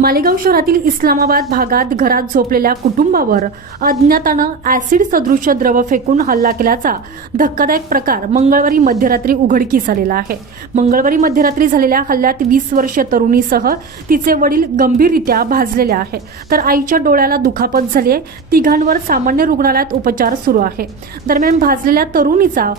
मालेगाव शहरातील इस्लामाबाद भागात घरात झोपलेल्या कुटुंबावर अज्ञातानं ऍसिड सदृश द्रव फेकून हल्ला केल्याचा धक्कादायक प्रकार मंगळवारी मध्यरात्री उघडकीस आलेला आहे. मंगळवारी मध्यरात्री झालेल्या हल्ल्यात वीस वर्षीय तरुणीसह तिचे वडील गंभीररित्या भाजलेले आहे. तर आईच्या डोळ्याला दुखापत झाली आहे तिघांवर सामान्य रुग्णालयात उपचार सुरू आहे. दरम्यान भाजलेल्या तरुणीचा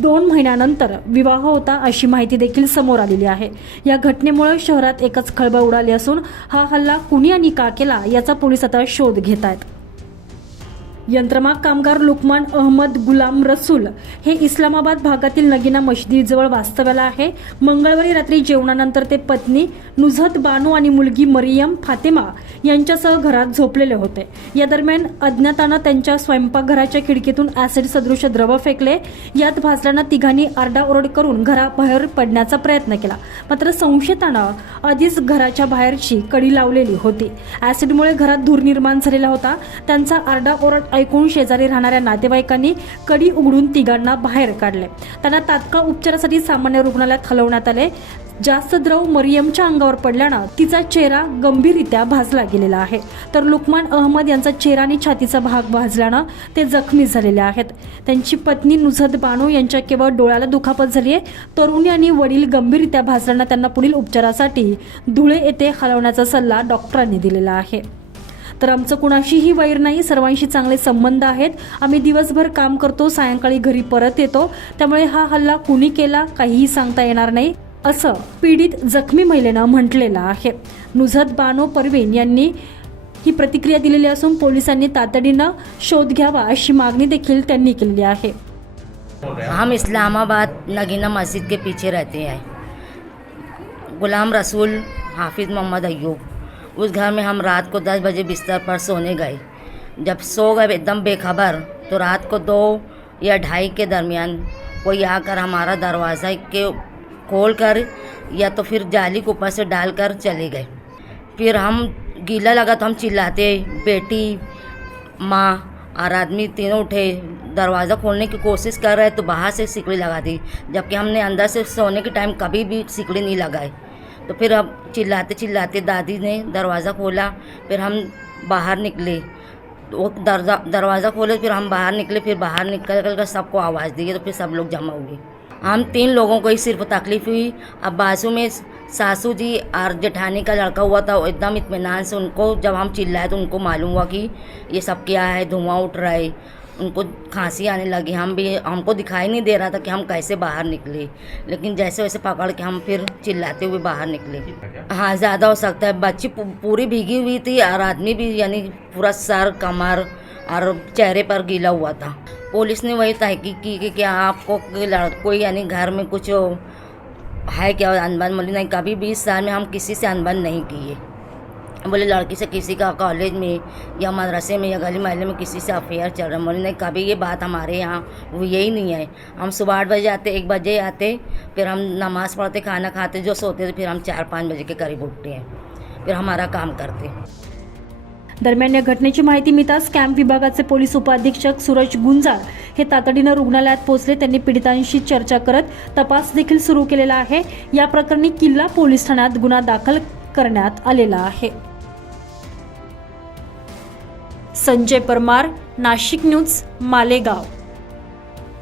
दोन महिन्यानंतर विवाह होता अशी माहिती देखील समोर आलेली आहे. या घटनेमुळे शहरात एकच खळबळ उडाली असून हा हल्ला कुणी आणि का केला याचा पोलीस आता शोध घेत आहेत. यंत्रमाग कामगार लुकमान अहमद गुलाम रसूल हे इस्लामाबाद भागातील नगिना मशिदीजवळ वास्तव्याला आहे. मंगळवारी रात्री जेवणानंतर ते पत्नी नुझत बानू आणि मुलगी मरियम फातेमा यांच्यासह घरात झोपलेले होते. या दरम्यान अज्ञातानं त्यांच्या स्वयंपाकघराच्या खिडकीतून ऍसिड सदृश द्रव फेकले. यात भाजल्यानं तिघांनी आरडाओरड करून घराबाहेर पडण्याचा प्रयत्न केला. मात्र संशयितानं आधीच घराच्या बाहेरची कडी लावलेली होती. ऍसिडमुळे घरात धूर निर्माण झालेला होता. त्यांचा आरडाओरड ऐकून शेजारी राहणाऱ्या नातेवाईकांनी कडी उघडून तिघांना बाहेर काढले. त्यांना तात्काळ उपचारासाठी सामान्य रुग्णालयात हलवण्यात आले. जास्त द्रव मरियमच्या अंगावर पडल्यानं तिचा चेहरा गंभीररित्या भाजला गेलेला आहे. तर लुकमान अहमद यांचा चेहरा आणि छातीचा भाग भाजल्यानं ते जखमी झालेले आहेत. त्यांची पत्नी नुझत बानू यांच्या केवळ डोळ्याला दुखापत झाली आहे तरुणी आणि वडील गंभीररित्या भाजल्यानं त्यांना पुढील उपचारासाठी धुळे येथे हलवण्याचा सल्ला डॉक्टरांनी दिलेला आहे. तर आमचं कुणाशीही वैर नाही सर्वांशी चांगले संबंध आहेत. आम्ही दिवसभर काम करतो सायंकाळी घरी परत येतो. त्यामुळे हा हल्ला कुणी केला काहीही सांगता येणार नाही असं पीडित जखमी महिलेनं म्हटलेलं आहे. नुझत बानो परवीन यांनी ही प्रतिक्रिया दिलेली असून पोलिसांनी तातडीनं शोध घ्यावा अशी मागणी देखील त्यांनी केलेली आहे. हम इस्लामाबाद नगीना मस्जिद के पीछे रहते हैं। गुलाम रसूल हाफिज़ मोहम्मद अयूब उस घर में हम रात को दस बजे बिस्तर पर सोने गए। जब सो गए, एकदम बेखबर तो रात को दो या ढाई के दरमियान कोई आकर हमारा दरवाज़ा के खोल कर या तो फिर जाली के ऊपर से डाल कर चले गए। फिर हम गीला लगा तो हम चिल्लाते, बेटी, माँ, और आदमी तीनों उठे। दरवाज़ा खोलने की कोशिश कर रहे तो बाहर से सिकड़ी लगा दी। जबकि हमने अंदर से सोने के टाइम कभी भी सिकड़ी नहीं लगाई। तो फिर अब चिल्लाते चिल्लाते दादी ने दरवाज़ा खोला, फिर हम बाहर निकले। वो दरजा, दरवाज़ा खोले, फिर हम बाहर निकले, फिर बाहर निकल कर सबको आवाज़ दी तो फिर सब लोग जमा हुए। हम तीन लोगों को ही सिर्फ़ तकलीफ़ हुई। अब बाजू में सासू जी और जेठानी का लड़का हुआ था एकदम इतमान से उनको, जब हम चिल्लाए तो उनको मालूम हुआ कि ये सब क्या है, धुआँ उठ रहा है। उनको खांसी आने लगी। हम भी, हमको दिखाई नहीं दे रहा था कि हम कैसे बाहर निकले। लेकिन जैसे वैसे पकड़ के हम फिर चिल्लाते हुए बाहर निकले। हाँ ज़्यादा हो सकता है बच्ची पूरी भीगी हुई थी और आदमी भी, यानी पूरा सर, कमर और चेहरे पर गीला हुआ था। पुलिस ने वही तहकीक की कि क्या आपको कोई यानी घर में कुछ है क्या? अनबन बोली नहीं, कभी इस साल में हम किसी से अनबन नहीं किए। बोले लड़की से किसी का कॉलेज में या मदरसे में या गली मोहल्ले में किसी से अफेयर चल रहा है। बोले नहीं कभी ये बात हमारे यहाँ वो यही नहीं है। हम सुबह आठ बजे आते एक बजे आते फिर हम नमाज़ पढ़ते खाना खाते जो सोते थे फिर हम चार पाँच बजे के करीब उठते हैं। फिर हमारा काम करते दरम्यान या घटनेची माहिती मिळताच कॅम्प विभागाचे पोलीस उपाधीक्षक सूरज गुंजाळ हे तातडीनं रुग्णालयात पोहोचले. त्यांनी पीडितांशी चर्चा करत तपास देखील सुरू केलेला आहे. या प्रकरणी किल्ला पोलीस ठाण्यात गुन्हा दाखल करण्यात आलेला आहे. संजय परमार नाशिक न्यूज मालेगाव.